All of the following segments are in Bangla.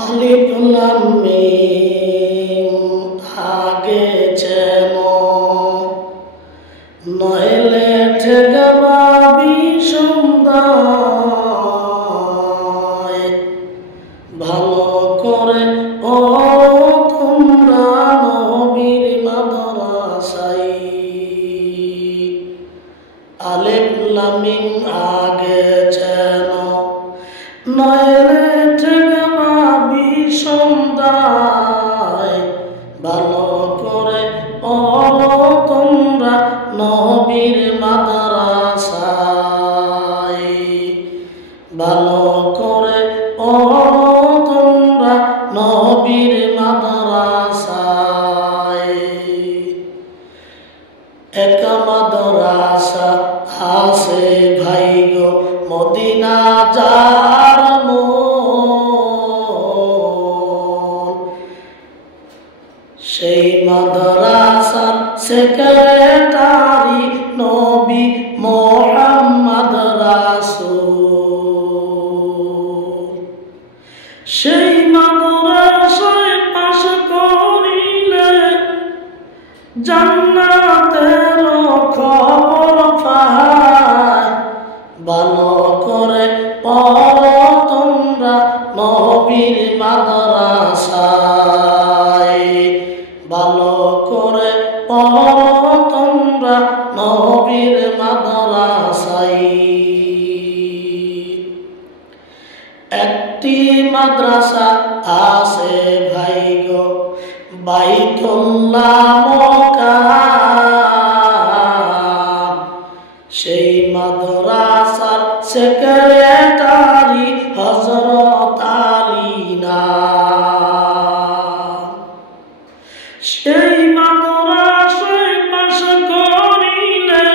আলিফ লাম মিম আগে যেন নইলে ঠেকবা বিষমদায় ভালো করে পড়ো তোমরা নবীর মাদ্রাসায় আলিফ লাম মিম আগে যেন নইলে ঠেকবা বিষমদায় ভালো করে পড়ো তোমরা নবীর মাদ্রাসায় ভালো করে পড়ো তোমরা নবীর মাদ্রাসায় এক মাদ্রাসা আছে ভাই গো মদিনা যার মন সেই মাদ্রাসার সেক্রেটারি নবী মুহাম্মদ রাসূল সেই মাদ্রাসায় পাশ করিলে জান্নাতের খবর পায় ভালো করে পড়ো তোমরা নবীর মাদ্রাসায় ভালো করে পড়ো তোমরা নবীর মাদ্রাসায় একটি মাদ্রাসা আছে ভাই গো বাইতুল্লাহ মক্কায় সেই মাদ্রাসার সেক্রেটারি হযরত আলী নাম সেই মাদ্রাসায় পাশ করিলে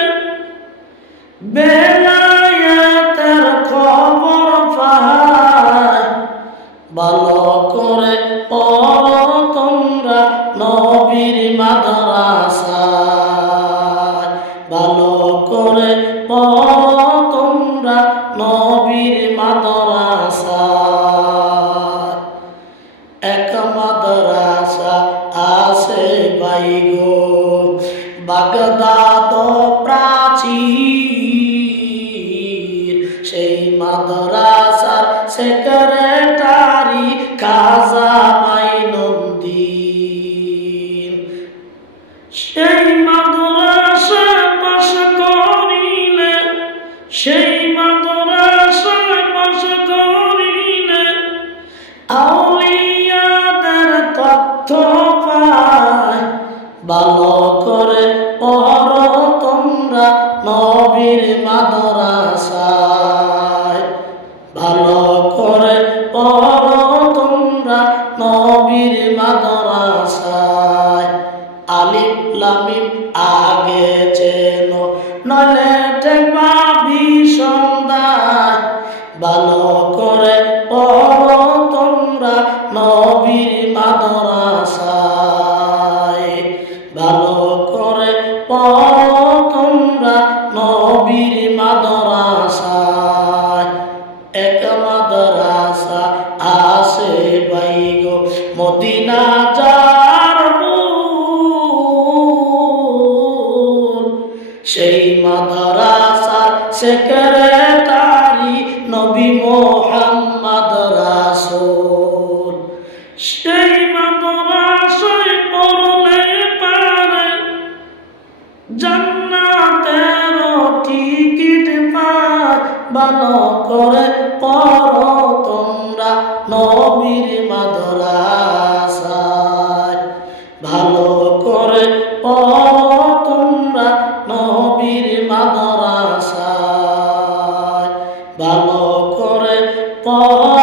বেলায়েতের খবর পায় ভালো করে পড়ো তোমরা নবীর মাদ্রাসায় ভালো করে পড়ো তোমরা নবীর মাদ্রাসায় এক মাদ্রাসা আছে ভাই গো বাগদাদ প্রাচীর সেই মাদ্রাসার সেক্রেটারি খাজা মাইনুদ্দিন সেই মাদ্রাসা পাশ করিলে সেই মাদ্রাসা পাশ করিলে আউলিয়াদের তথ্য পায় ভালো করে পড়ো তোমরা নবীর মাদ্রাসায় ভালো করে পড়ো তোমরা নবীর মাদ্রাসায় আলিফ লাম মিম আগে যেন নইলে ঠেকবা বিষমদায় ভালো করে পড়ো তোমরা নবীর মাদ্রাসায় ভালো করে পড়ো তোমরা নবীর মাদ্রাসায় এক মাদ্রাসা আছে ভাই গো মদিনা যার মূল সেই মাদ্রাসার সেক্রেটারি নবী মুহাম্মদ রাসূল সেই মাদ্রাসায় পড়লে পারে জান্নাতের টিকিট পায় ভালো করে পড়ো তোমরা নবীর মাদ্রাসায় ভালো করে পড়ো তোমরা নবীর মাদ্রাসায় ভালো করে পড়ো